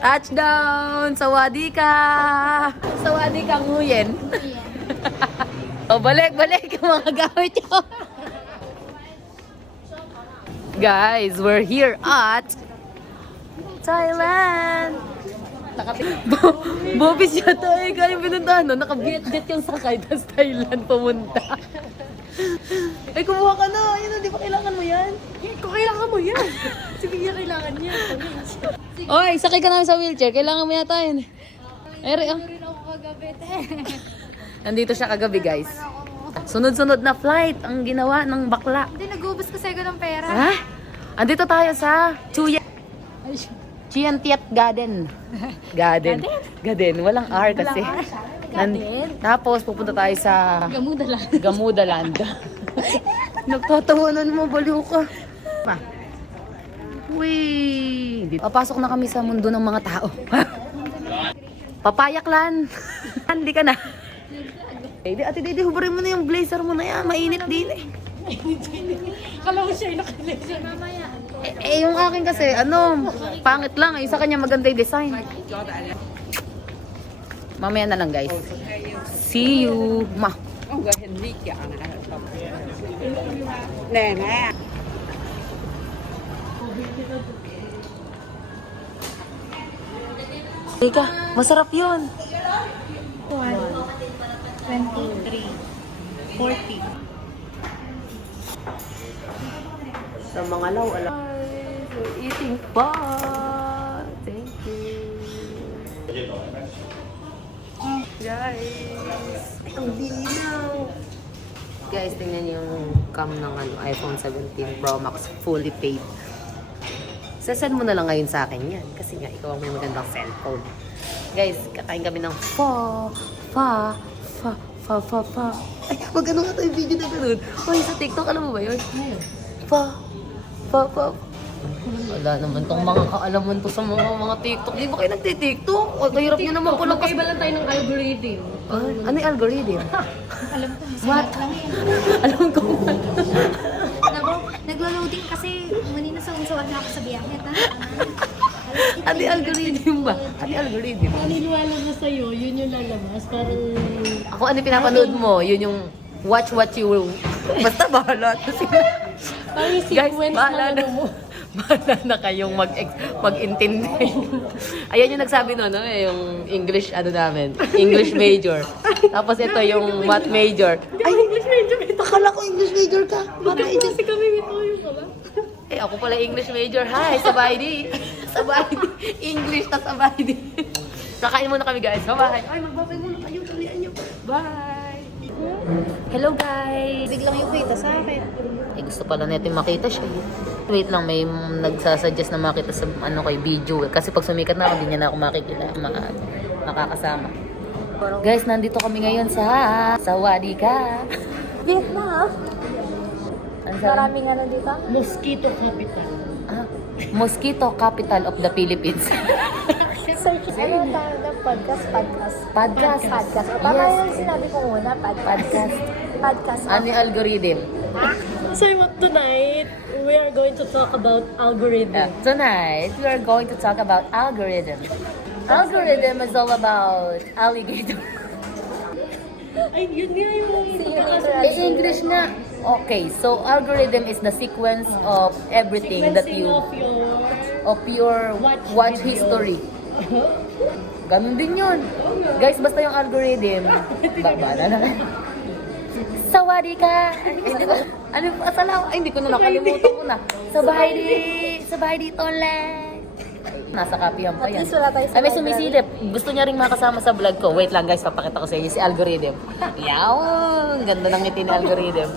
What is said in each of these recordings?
Touchdown! Sawadee ka! Sawadee ka, nguyen. O, balik ang mga gamit nyo. Guys, we're here at Thailand. Bobis yata eh, kaya pinuntahan, no? Naka-jet yung sakay, tapos Thailand pumunta. Ay, kumuha ka na. Ayun na, di ba kailangan mo yan? Kung kailangan mo yan. Sige, kailangan niya. Oy, sakay ka namin sa wheelchair. Kailangan mo yata yun. Ere, oh. Rin ako kagabi. Nandito siya kagabi, guys. Sunod-sunod na flight ang ginawa ng bakla. Hindi, nag-ubos kasi ako ng pera. Ha? Andito tayo sa Chian Tiat Garden. Garden. Walang R kasi. Tapos pupunta tayo sa Gamudaland. Nagtatawanan mo, baliw ka. Uy! Papasok na kami sa mundo ng mga tao. Papayaklan. Hindi ka na. Ate Dede, hubarin mo na yung blazer mo na yan. Mainit din eh. Kala ko siya yung naka-laser. Mamaya. Yung akin kasi, pangit lang. Yung sa kanya maganda yung design. Mamaya na lang, guys. See you. Ma. Teka, masarap yun. 23. 40. Sa mga law, alam. We're eating pa. Thank you. Guys, ang linaw. Guys, tingnan niyo yung cam ng iPhone 17 Pro Max fully paid. Sasend mo na lang ngayon sa akin yan. Kasi nga, ikaw ang may magandang cellphone. Guys, kakain kami ng fa. Ay, magano nga tayo video na ganun. Ay, sa TikTok, alam mo ba yun? Fa. Wala naman tong mga kaalaman to sa mga TikTok. Di ba kayo nagti-TikTok? O, kahirap nyo naman po lang. Magkaiba lang tayo ng algorithm. Ano yung algorithm? Alam ko, What? lang yan. Alam ko. Naglo-loading kasi manina sa unsawan na ako sa biyahe. Ano yung algorithm ba? Ano yung algorithm? Naniniwala na sa'yo, yun yung lalabas. Parang... Ako, ano pinapanood mo? Yun yung watch what you will. Basta bahala. Parang yung Guys, sequence bahala ng na. ano mo. Bahala na kayong mag-intindi. Ayan yung nagsabi no, yung English namin. English major. Tapos ito yung math major. Ay, English major. Akala ko English major ka. Math major. Kasi kami with all yung pala. Ako pala English major. Hi, sabay di. English ta sabay di. Kakain muna kami, guys. Bye-bye. Ay, magbabay muna kayo. Kalian nyo. Bye. Hello, guys. Biglang yung kita sa akin. Gusto pala natin makita siya. Wait lang, may nagsasuggest na makita sa kay video. Kasi pag sumikat na ako, hindi niya na ako makikita. Makakasama. Guys, nandito kami ngayon sa Sawadee ka. Vietnam. Maraming ano dito? Mosquito capital. Mosquito capital of the Philippines. Search. Ano ang tawag ng podcast? Podcast. O, tama yung sinabi ko muna, podcast. Ano yung algorithm? So tonight, we are going to talk about algorithm. Tonight, we are going to talk about algorithm. Algorithm is all about alligator. Ay, yun nga yung English na. Okay, so algorithm is the sequence of everything that you of your watch history. Ganun din yun. Guys, basta yung algorithm. Babala na. Sawadee ka! Ano pa? Hindi ko na nakalimutan ko na. Sabay di tonle. Nasa kapihan pa yan. At least wala tayo sa Ay, may sumisilip. Gusto niya rin makasama sa vlog ko. Wait lang, guys, papakita ko sa inyo si algorithm. Yawn! Ganda ng ngiti ni algorithm.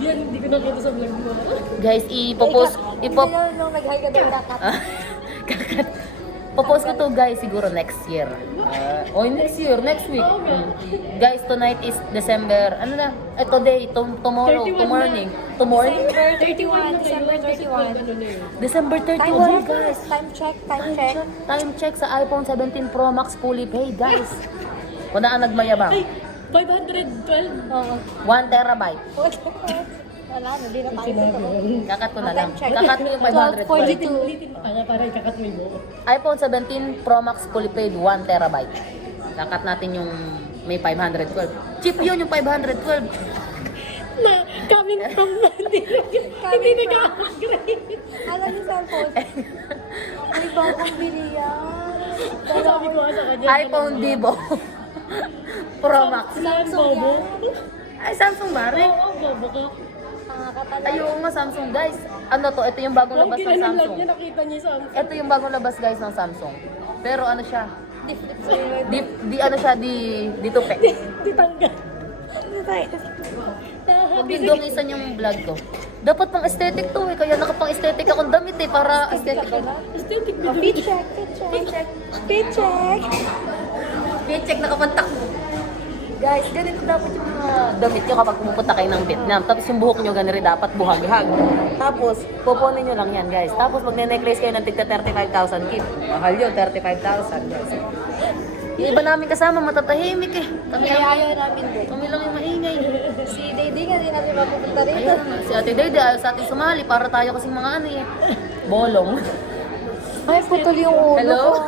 Yan, hindi ko nakita sa vlog mo. Guys, ipopost Nung nag-hi ka doon, kakat. Popost ko to, guys, siguro next year. Next week. Guys, tonight is December, today, tomorrow, tomorrow. December 31. December 31, guys. Time check. Time check sa iPhone 17 Pro Max fully paid, guys. Kung na nagmayabang. Ay, 512. Oo. 1 terabyte. Wala na, di na tayo Sinabi totoo. yun. Kakat ko na lang. Check. Kakat mo yung 500. 12.42. Ulitin mo kaya para ikakat mo yung buo. iPhone 17 Pro Max fully paid 1 terabyte. Kakat natin yung may 512. Cheap yun yung 512. Na, coming from hindi nag-upgrade. Alam niyo cellphone. May bagong bili yan. Sabi ko sa kanya. iPhone Vivo Pro Max. Samsung yan. Ay, Samsung ba rin? Oo, bobo ka. Nakakatala. Ayun nga, Samsung guys. Ano to? Ito yung bagong labas ng Ginanong lang Samsung. niya, nakita niya sa Samsung. Ito yung bagong labas guys ng Samsung. Pero ano siya? Di-flip sa'yo. Di ano siya, di tupe. Di tanggal. Ano tayo? Huwag din dungisan yung vlog to. Dapat pang aesthetic to eh. Kaya nakapang aesthetic akong damit eh. Para aesthetic. Aesthetic Oh, video. fit check, fit check. Fit check. Fit check. Check nakapantak. Guys, ganito dapat yung mga damit nyo kapag pumupunta kayo ng Vietnam. Tapos yung buhok nyo ganito dapat buhag-hag. Tapos, pupunin nyo lang yan guys. Tapos magne-necklace kayo ng tigta 35,000 kip. Mahal yun, 35,000 guys. Yung iba namin kasama matatahimik eh. Kami Kaya lang, ayaw namin din. kami lang yung maingay. Si Dede nga din natin mapupunta rito. Ayun, si Ate Dede ayaw sa ating sumali para tayo kasing mga ano eh. Bolong. Ay, putol yung ulo Hello? ko.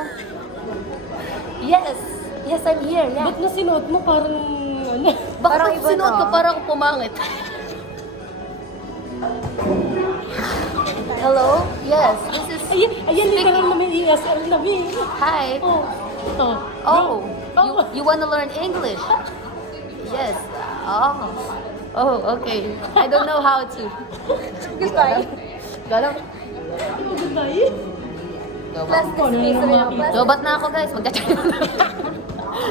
Yes! Yes, I'm here. Yeah. Ba't na sinuot mo parang ano? Bakit Parang ang iba sinuot na. ko para akong pumangit? Hello? Yes, this is... Ayan yung parang na may ESL na may. Hi. Oh, ito. Oh, you wanna learn English? Yes. Oh. Oh, okay. I don't know how to. Goodbye. Galang. Ano ba tayo? Plus this piece rin ako. Plus Lobat na ako guys. Magka-check na.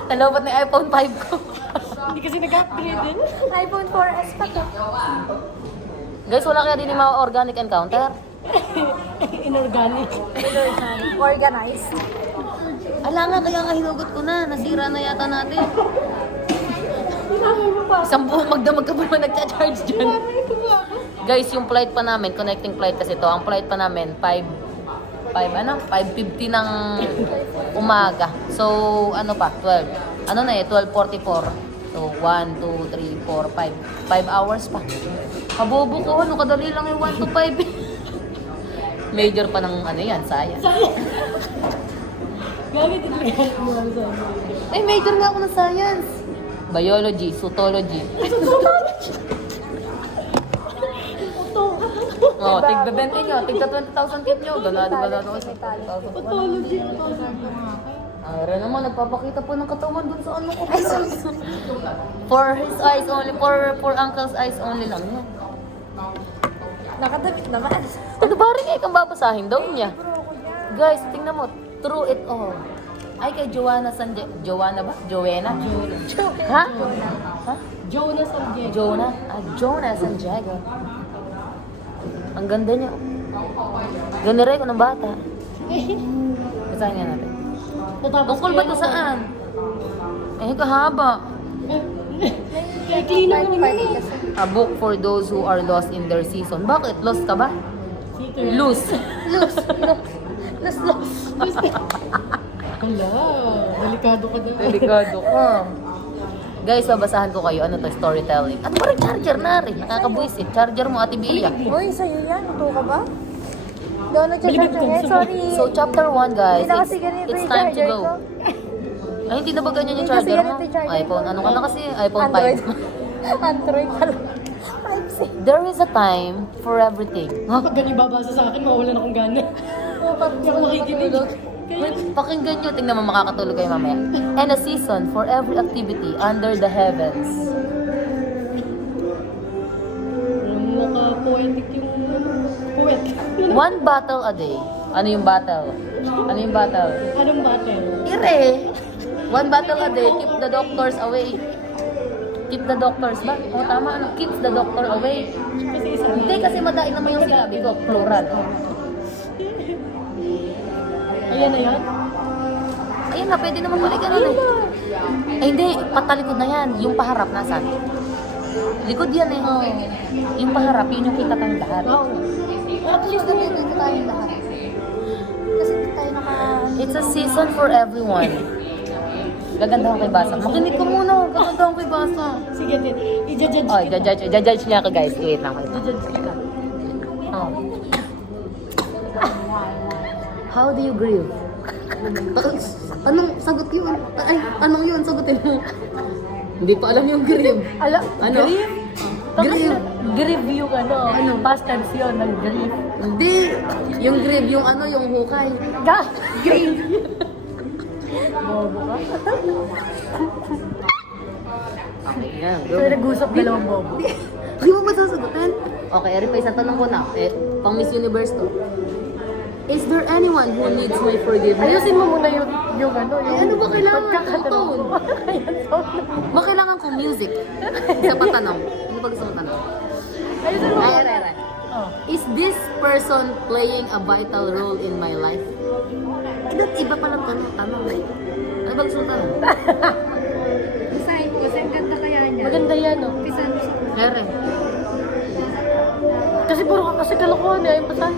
Nalobat na yung iPhone 5 ko. Hindi kasi nag-upgrade din. iPhone 4S pa to. Guys, wala kaya din yung mga organic encounter? Inorganic. Organized. Ala nga, kaya nga hinugot ko na. Nasira na yata natin. Isang buong magdamag ka pa ba nagcha-charge dyan? Guys, yung flight pa namin, connecting flight kasi to. Ang flight pa namin, 5:50 ng umaga. So, ano pa, 12. Ano na eh, 12:44. So, 1, 2, 3, 4, 5. 5 hours pa. Kabobo ko, ano, kadali lang yung 1 to 5. Major pa ng ano yan, science. Gamit din lang mo sa Ay, major nga ako ng science. Biology, zoology. Oh, tigda 20 nyo, tigda 20,000 kit nyo. Ganado ako sa 20,000. pathology. Ara naman, nagpapakita po ng katawan dun sa ano ko. For his eyes only, for uncle's eyes only lang yan. Nakadamit naman. Ano ba rin kang babasahin daw niya? Bro ko yan. Guys, tingnan mo, through it all. Ay, kay Joanna Joanna ba? Joanna? Ha? Ha? Jonas and Diego. Jonah? Ah, Jonah Santiago. Ang ganda niya. Ganire ko ng bata. Basahin nga natin. Tungkol ba ito saan? Eh, kahaba. Kay clean ako naman Party eh. kasi. A book for those who are lost in their season. Bakit? Lost ka ba? Loose. Loose. Hala, delikado ka na. Delikado ka. Guys, babasahan ko kayo. Ano to? Storytelling. At parang charger na rin. Nakakabuisit. Charger mo, Ate Bia. Uy, sa'yo yan. Ito ka ba? Doon nag-charge ngayon. Sorry. So, chapter 1, guys. Hindi na kasi ganito It's yung time to charger go. ko. Ay, hindi na ba ganyan yung Hindi kasi charger mo? ganito yung charger iPhone. ko. Ano ka na kasi? iPhone 5. Android. Android pala. Type-C. There is a time for everything. Huh? Pag ganun babasa sa akin, mawalan akong gana. Hindi ako makikinig. Wait, pakinggan nyo. Tingnan mo, makakatulog kayo mamaya. And a season for every activity under the heavens. Naka-poetic yung poet. One battle a day. Ano yung battle? Ano yung battle? Anong battle? Ire! One battle a day, keep the doctors away. Keep the doctors ba? O tama, ano? Keeps the doctor away. Kasi isa Hindi, kasi madain naman yung sinabi ko. Plural. Ayan na yan. Ayun na, pwede naman balik ganun eh. Eh hindi, patalikod na yan. Yung paharap, nasan? Likod yan eh. Yung paharap, yun yung kita tayong lahat. Oo. At least dito tayo lahat. Kasi dito tayo It's a season for everyone. Gaganda ko kay Basa. Makinig ko muna. Gaganda daw ako'y basa. Sige, i-judge Oh, kita. judge niya ako guys. Wait lang. I-judge kita. Oh. How do you grieve? Anong sagot yun? Ay, anong yun? Sagutin mo. Hindi pa alam yung grieve. Ano? Grief? Tapos Grief. grief yung past tense yun ng grief. Hindi. Yung grieve, yung ano, yung hukay. Grief. Bobo ka. Okay, yan. So, nag-usap dalawang bobo. Di mo ba sasagutin? Okay, Eric, isang tanong ko na. Pang Miss Universe to. Is there anyone who needs my forgiveness? Ayusin mo muna yung ano ba kailangan? pagkakatanong mo. Ayan, so, Ba kailangan kong music? Isa pa tanong. Ano ba gusto mong tanong? ayusin mo. Ay. Oh. Is this person playing a vital role in my life? Ba't iba palang tanong? Ano ba gusto mong tanong? Basahin ko kasi ang ganda kaya niya. Maganda yan, no? Pisan mo siya. Ere. Kasi puro ka kasi kalokohan eh, yung basahin.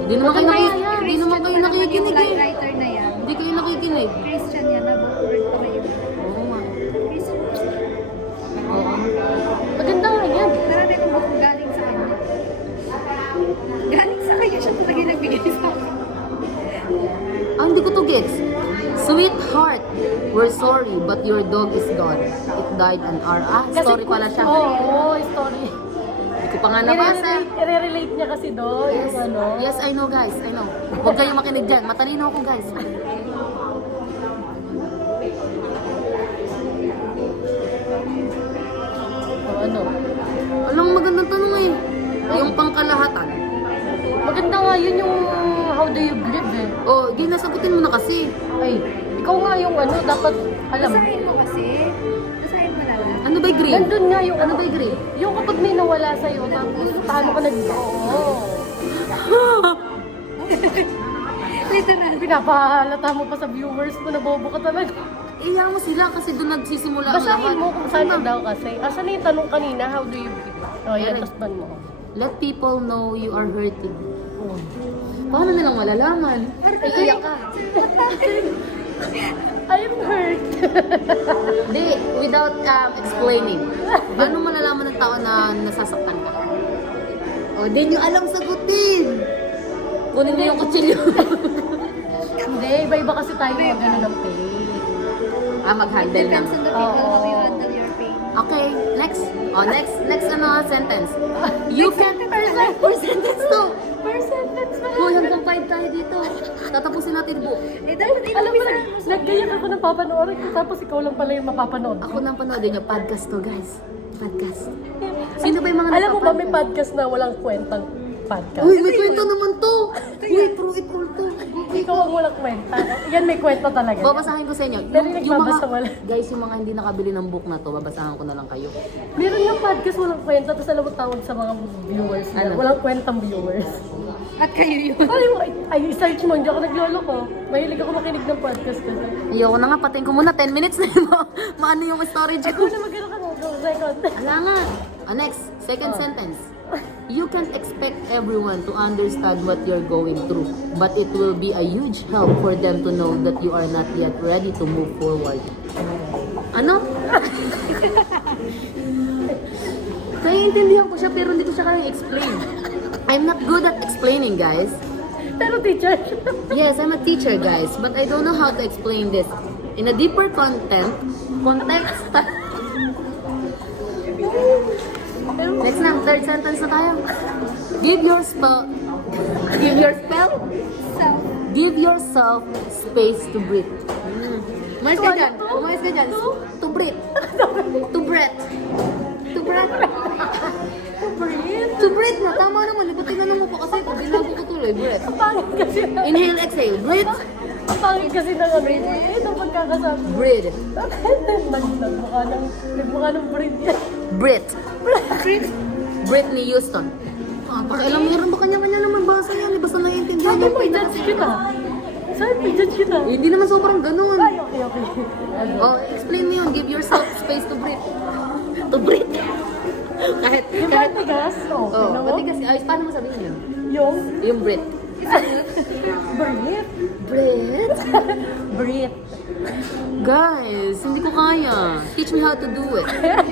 Hindi naman kayo Maganda Hindi naman kayo nakikinig eh. Writer na yan. Hindi kayo nakikinig. Christian yan na word pa yun. Oo nga. Christian. Oo. Maganda nga yan. Marami kong book galing sa kanya. Galing sa kanya siya talaga yung nagbigay sa akin. Hindi ko to gets. Sweetheart, we're sorry, but your dog is gone. It died an hour. Story pala siya. Oo, story. Hindi ko pa nga nabasa. I-relate niya kasi doon. Yes. Yung ano. Yes, I know guys. I know. Huwag kayong makinig dyan. Matalino ako guys. O ano. Alam mo, magandang tanong eh. Yung pangkalahatan. Maganda nga yun yung how do you grieve eh. Oh, ginasagutin mo na kasi. Ay, ikaw nga yung ano, dapat alam. Basahin mo kasi. Basahin mo na lang. Ano ba'y green? Nandun nga yung Ano ba'y green? yung kapag may nawala sa'yo, tapos paano ka Oo. Literal. Pinapahalata mo pa sa viewers mo, nabobo ka talaga. Iya mo sila kasi doon nagsisimula ang Basahin lahat. mo kung saan daw kasi. Asan na yung tanong kanina, how do you grieve? O yan, Correct. tas ban mo. Let people know you are hurting. Paano nilang malalaman? Iiyak ka. I am hurt. Hindi, without explaining. Paano malalaman ng tao na nasasaktan ka? O, di nyo alam sagutin. Kunin mo yung kutsilyo. Hindi, iba-iba kasi tayo mag ano ng pain. Mag-handle ng... Depends on the people how you handle your pain. Okay, next. Oh, next sentence. You can... Per sentence to. Per sentence na. Hoy, hanggang 5 tayo dito. Tatapusin natin buo. Eh, dapat Alam mo, nagganyan ako ng papanoorin ko, tapos ikaw lang pala yung mapapanood. Ako nang panoodin nyo, podcast to guys. Podcast. Sino ba yung mga Alam mo ba, may nagpa-podcast? podcast na walang kwentang podcast? Uy, may kwento naman to. Uy, true it all to. Ikaw ang walang kwenta. Yan, may kwenta talaga. Babasahin ko sa inyo. Pero yung nagbabasa wala. Guys, yung mga hindi nakabili ng book na to, babasahan ko na lang kayo. Meron yung podcast walang kwenta, tapos alam mo tawag sa mga viewers niya. Ano? Walang kwentang viewers. At kayo yun. Ay, search mo, hindi ako naglolo ko. Mahilig ako makinig ng podcast kasi. Ayoko na nga, patayin ko muna. 10 minutes na yun. Maano yung storage Ay, ko. kung na magano ka mo, second. Wala nga. Next, second sentence. You can't expect everyone to understand what you're going through, but it will be a huge help for them to know that you are not yet ready to move forward. Ano? Naiintindihan ko siya pero hindi ko siya kaya explain. I'm not good at explaining, guys. Pero teacher, Yes, I'm a teacher, guys, but I don't know how to explain this. In a deeper context. Next na, third sentence na tayo. Give yourself space to breathe. Umayos ka dyan. Umayos ka dyan. To breathe. To breath. To breath. To breathe na. Tama naman. Libutin na naman po kasi ito. Binago ko tuloy. Breath. ang pangit kasi na. Inhale, exhale. Breathe. Ang pangit kasi na ano. Itong pagkakasabi. Breathe. Nagmukha ng breed yan. Breathe. Britney Houston. Alam mo, meron ba kanya-kanya naman basa yan? Basta naiintindihan Sabi yung mo, i-judge kita. Sabi mo, i-judge kita. Hindi naman sobrang ganun. Ay, okay. Oh, explain mo yun. Give yourself space to breathe. To breathe. Yung ba tigas? Oh, Ano mo? pati kasi, ayos, paano mo sabihin yun? Yung? Yung breathe. Breathe. Breathe. Breathe. Guys, hindi ko kaya. Teach me how to do it.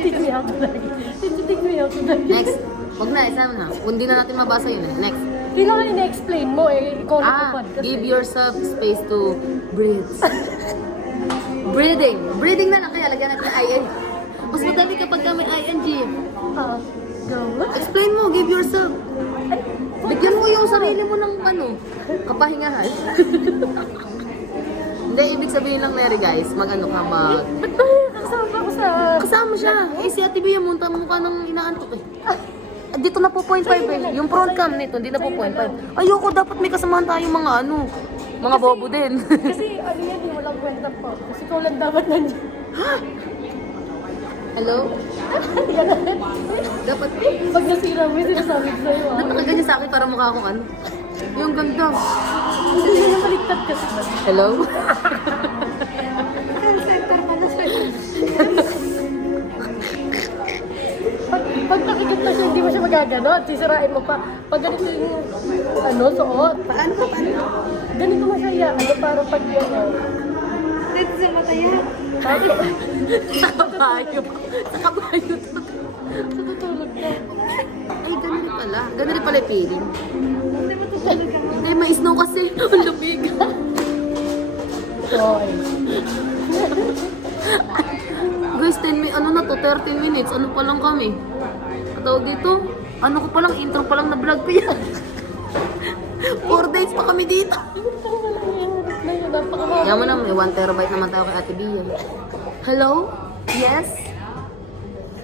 Teach me how to like. Teach me how to like. Next. Wag na, isa na. Hindi na natin mabasa yun. Next. Kailangan ina-explain mo eh. Ikaw nagpo-podcast. Give yourself space to breathe. Breathing. Breathing na lang kaya. Lagyan natin ng ing. Mas madali kapag may ing. Go. Explain mo. Give yourself. Bigyan mo yung sarili mo ng kapahingahan. Hindi, ibig sabihin lang, Mary, guys, mag-ano ka, Ba't ba kasama ko sa... Kasama siya. Eh, si Ate Bia, munta mo ka ng inaantok eh. Dito na po 0.5 eh. Yung front cam nito, hindi na po 0.5. Ayoko, dapat may kasamahan tayong mga bobo din. Kasi ano yan, walang kwenta po. Kasi ikaw lang dapat nandiyan. Hello? Dapat, Pag nasira mo, yung sinasabi ko sa'yo ah. ba't nakaganyan sa akin para mukha akong ano? Yung ganda. Kasi hindi na baliktad kasi. Hello? Center pala sa'yo. Pag nakikita siya, hindi mo siya magaganon. Sisirain mo pa. Pag ganito yung suot. Paano? Ganito mo siya para pag Dito sa mataya. Sa kabayo. Sa kabayo to. sa tutulog ka. Ay, ganun rin pala. Ganun rin pala yung feeling. Hindi matutulog ka. Hindi, may snow kasi. Ang lamig. Okay. Guys, 13 minutes. Ano pa lang kami? Katawag dito? Ano ko pa lang, intro pa lang na vlog ko yan. 4 days pa kami dito. Yaman na, may 1 terabyte naman tayo kay Ate Bia. Hello? Yes?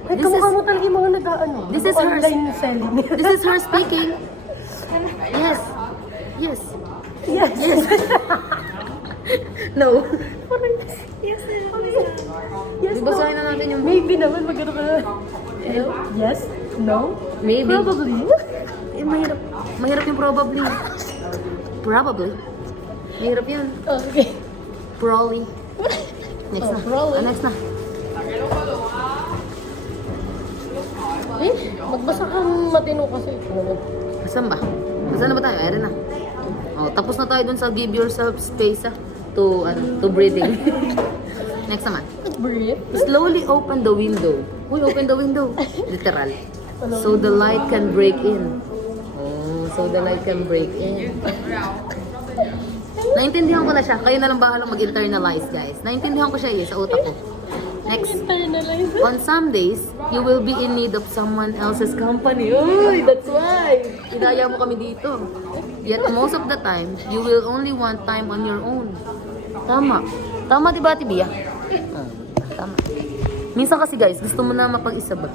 Ay, This kamukha is- mo talaga yung mga nag-ano. This is hers. Online selling. This is her speaking. Yes. Yes. Yes. Yes. No. Yes, Yes, Basahin na natin yung... Maybe naman magano ka na. Hello? Yes? No? Maybe. Probably. Eh, mahirap. Mahirap yung probably. Probably. Mahirap yun. Okay. Probably. Next na. probably. Next na. Magbasa kang matino kasi. Saan ba? Saan na ba tayo? Ayan na. Oh, tapos na tayo dun sa give yourself space to breathing. Next naman. Breathe. Slowly open the window. Uy, open the window. Literal. So the light can break in. Oh, so the light can break in. Naintindihan ko na siya. Kayo na lang bahalang mag-internalize, guys. Naintindihan ko siya sa utak ko. Next. Internalize. On some days, you will be in need of someone else's company. Uy, that's why. Inaya mo kami dito. Yet most of the time, you will only want time on your own. Tama. Tama, di ba, Ate Bia? Tama. Minsan kasi, guys, gusto mo na mapag-isa ba?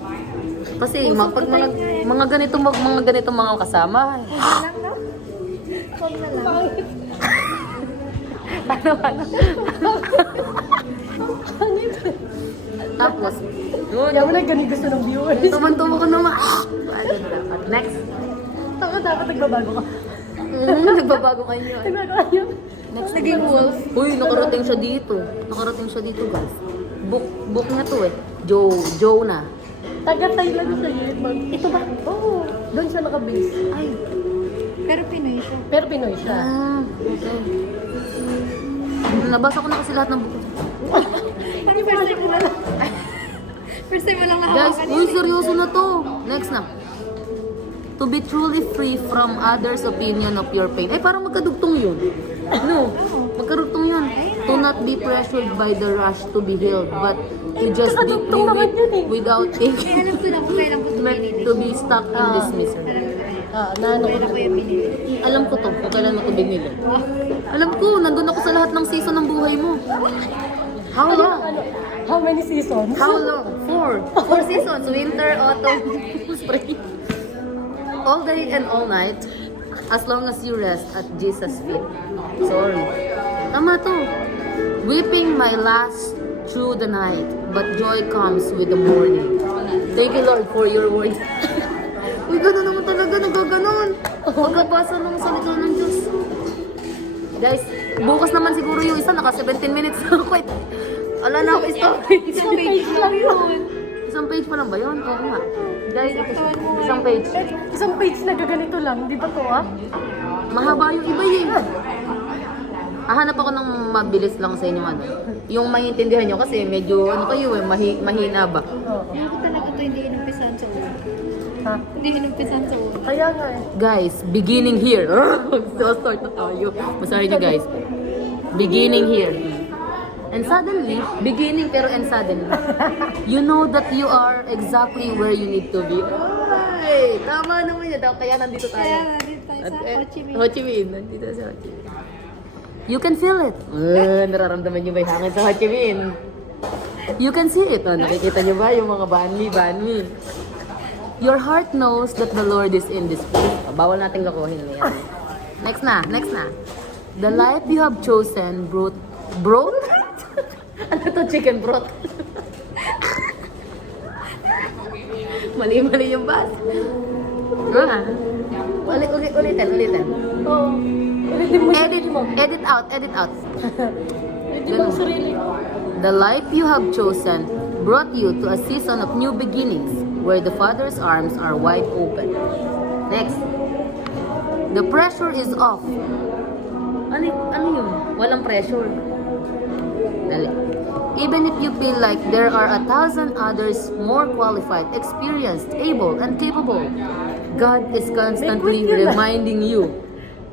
Kasi pag mga ganitong mga kasama. lang, no? Huwag na lang. Ano? Tapos, yun. Kaya mo na ganun gusto ng viewers. Tuman-tuma ko naman. At next. Taka dapat nagbabago ka. Nagbabago kayo. Nagbabago kayo. Next, naging wolf. Uy, nakarating siya dito. Guys. Book niya to eh. Jonah. Taga-Thailand siya yun. Ito ba? Oo. Doon siya naka-base. Ay. Pero Pinoy siya. Pero Pinoy siya. Okay. Nabasa ko na kasi lahat ng book. Parang first time mo lang. First time mo lang Guys, nakahawakan uy, seryoso na to. Next na. To be truly free from others' opinion of your pain. Ay, parang magkadugtong yun. No, magkadugtong yun. To not be pressured by the rush to be healed, but to just deeply kakadugtong naman yun eh. without Eh, alam ko na kung kailan ko ito meant pinili. to be stuck in this misery. Naano ko Kailan ko yung pinili. Alam ko to, kung kailan mo to binili. Alam ko, nandun ako sa lahat ng season ng buhay mo. How long? How many seasons? How long? 4 seasons. Winter, autumn, spring. All day and all night. As long as you rest at Jesus' feet. Sorry. Tama to. Weeping my last through the night, but joy comes with the morning. Thank you, Lord, for your word. Uy, gano'n naman talaga, nagaganon. Pagkabasa ng salita ng Diyos. Guys, bukas naman siguro yung isa, naka 17 minutes na ako. Wala na ako story. Isang page lang yun. Isang page pa lang ba yun? Oo nga. Guys, isang page. Isang page na gaganito lang, di ba to ah? Mahaba yung iba eh. Hahanap ako ng mabilis lang sa inyo ano. Yung maintindihan nyo kasi medyo ano kayo eh, mahina ba? Oo. Hindi ko talaga ito hindi inumpisan sa ulo. Ha? Hindi inumpisan sa ulo. Kaya nga eh. Guys, beginning here. Start na tayo. Masahin nyo guys. Beginning here. And suddenly, beginning pero and suddenly, you know that you are exactly where you need to be. Ay, tama naman yun. Kaya nandito tayo. Kaya nandito tayo sa Ho Chi Minh. Ho Chi Minh. Nandito sa Ho Chi Minh. You can feel it. Nararamdaman nyo ba yung hangin sa Ho Chi Minh? You can see it. Nakikita nyo ba yung mga banmi? Your heart knows that the Lord is in this place. Bawal natin gakuhin na yan. Next na. The life you have chosen broth? Ano to? Chicken broth? Mali yung bas. Ulitin. Oo. Ulitin mo yung sarili mo. Edit out. Ulitin mo yung sarili mo. The life you have chosen brought you to a season of new beginnings where the Father's arms are wide open. Next. The pressure is off. Ano yun? Walang pressure. Dali. Even if you feel like there are 1,000 others more qualified, experienced, able, and capable, God is constantly reminding you,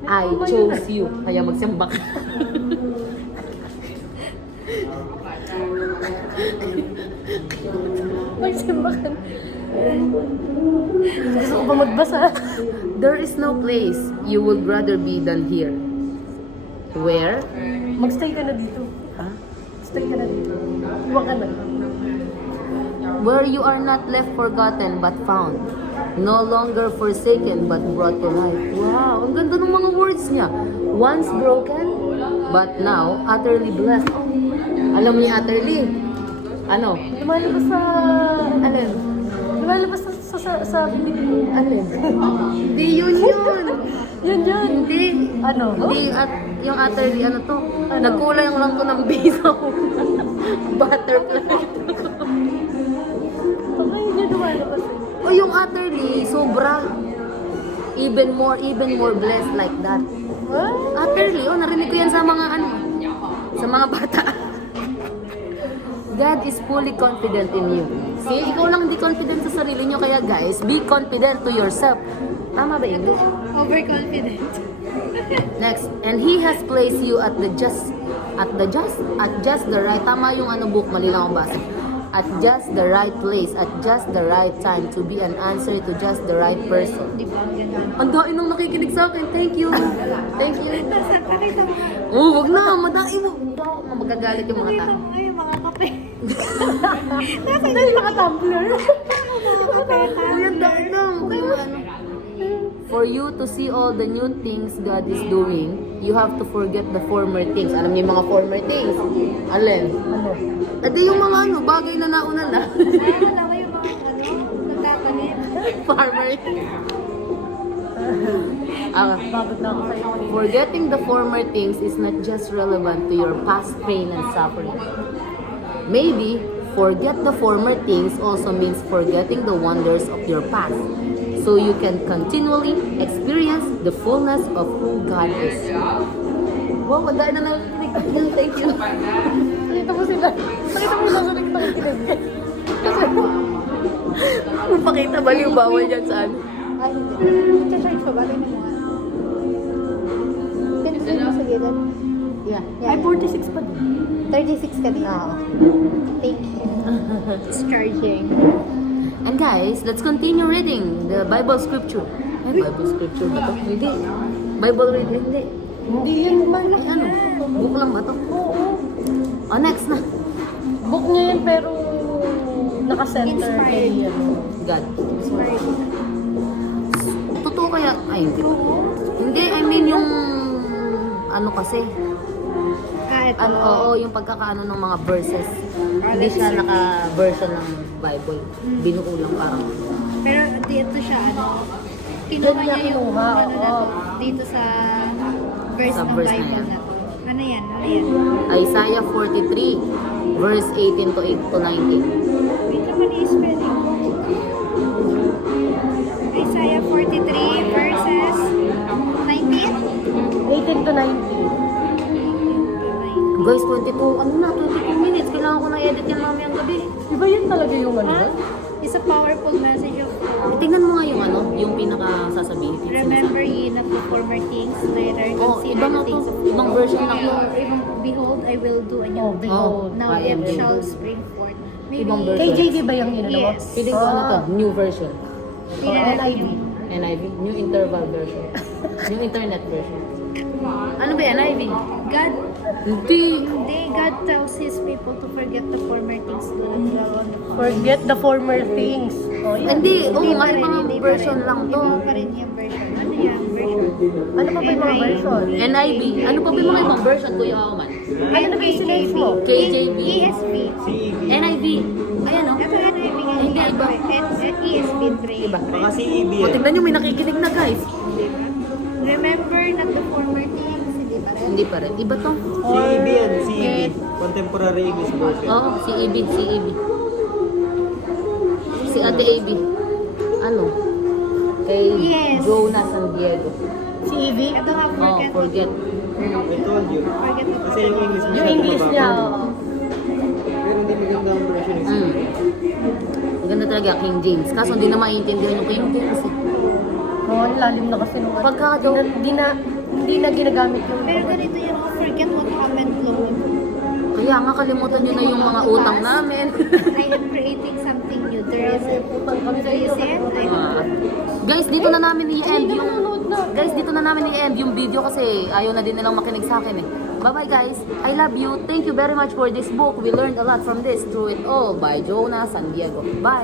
I chose you. Kaya magsamba ka. May simbakan. Gusto ko pa magbasa. There is no place you would rather be than here. Where? Magstay ka na dito. Ha? Stay ka na dito. Iwan ka na. Where you are not left forgotten but found. No longer forsaken but brought to life. Wow, ang ganda ng mga words niya. Once broken, but now utterly blessed. Alam mo niya utterly? Ano? Lumalabas sa... Alin? Lumalabas sa bibig mo. Alin? Hindi yun. Yun. Hindi. Ano? Hindi at yung utterly ano to? Nagkulang lang to ng bisa. Butterfly. Okay, yun yung lumalabas. O yung utterly, sobra. Even more blessed like that. What? Utterly, narinig ko yan sa mga sa mga bata. God is fully confident in you. See, ikaw lang hindi confident sa sarili nyo, kaya guys, be confident to yourself. Tama ba English? Overconfident. Next, and He has placed you at just the right. Tama yung book, mali lang ang basa. At just the right place, at just the right time to be an answer to just the right person. Di ba? Ang ganda. Ang dami nung nakikinig sa akin. Thank you. Thank you. Pakita mo. Oh, wag na. Madai mo. Magagalit yung mga Pakita tao. mo nga yung mga kape. Ano yung mga tumbler? Mga kape. Uy, ang dami na. Kayo For you to see all the new things God is doing, you have to forget the former things. Alam niyo yung mga former things? Alin? Ano? Adi yung mga bagay na nauna na. Ay, alam mo yung mga nagtatanim. Farmer. Pagod na ako sa'yo. Forgetting the former things is not just relevant to your past pain and suffering. Maybe, forget the former things also means forgetting the wonders of your past, so you can continually experience the fullness of who God is. Wow, madaan na nakikinig. Thank you. Nakita mo sila. Nakita mo yung nasulit na kikinig. Kasi, Magpakita ba yung bawal dyan saan? Ay, hindi. Nagka-charge pa ba? Tingnan mo nga. Pindutin mo sa gilid. Yeah. ay 46 pa din. 36 ka din. Thank you. It's charging. And guys, let's continue reading the Bible scripture. Ay, Bible scripture ba to? Hindi. Bible reading, hindi. Hindi yun man. Ay, ano? Book lang ba to? Oo. Oh, next na. Book niya yun pero naka-center kay Inspired. God. Inspired. Totoo kaya? Ay, hindi. Oo. Hindi, I mean yung ano kasi. Ito. Oo, yung pagkakaano ng mga verses. Hindi siya naka-version ng Bible. Binuo lang parang. Pero dito siya, kinuha Doon niya niya yung kinuha, ano na oo. to, dito sa verse Sa ng verse na Bible yan. na to. Ano yan? Ano yan? Isaiah 43, verse 18 to 8 to 19. Wait naman i-spelling ko. Isaiah 43 verses 19. 18 to 19. Guys, 22 minutes. Kailangan ko na edit yan mamayang gabi. Iba yun talaga yung ano? It's a powerful message of Tingnan mo nga yung ano, yung pinaka-sasabihin. remember ye not the former things later Oh, consider iba nga the to. things of Ibang version lang to. Even behold I will do a new thing. behold. Now I am it will shall do. spring forth. Maybe Ibang version. Kay JD ba yung inano mo? Yes. Pili ko ano to, new version. Oh, NIV. NIV, new interval version. New internet version. Ano ba yan, NIV? God Hindi. God tells his people to forget the former things do not dwell on the past. Forget the former things. Oh, yan. Hindi, oo nga, pa rin, ibang hindi pa version rin. lang to. Iba pa rin yung version. Ano yung version? Ano pa ba yung mga version? NIV. Ano pa ba yung mga ibang version, Kuya Kauman? Ano na ba yung sinerge mo? KJV. ESV. NIV. Ayan o. Ito NIV nga. Hindi, iba. ESV 3. Iba. Baka si EB O, tignan nyo, may nakikinig na guys. Remember not the former things. Hindi pa rin. Hindi pa rin. Iba to. Si EB yan, si EB. Contemporary English version. Oo, si Ibid, si Ibid. Si Ate AB. Ano? Kay Yes. Jonah San Diego. Si Evie? Ito nga, Oh, forget. forget. I told you. Forget the Kasi yung English Yung English niya, oo. Pero hindi maganda ang version. Mm. Maganda talaga, King James. Kaso hindi na maintindihan yung King James. Eh. Oo, ang lalim na kasi nung ano. Pagka daw, Hindi na ginagamit yung... Pero ganito yun, forget what happened, Lord. kaya nga kalimutan nyo na yung mga utang namin. I am creating something new. There is a... Do you see it? Ah. Guys, dito na namin i-end yung... nanonood na. Guys, dito na namin i-end yung video kasi ayaw na din nilang makinig sa akin eh. Bye-bye guys. I love you. Thank you very much for this book. We learned a lot from this. Through It All by Jonah San Diego. Bye!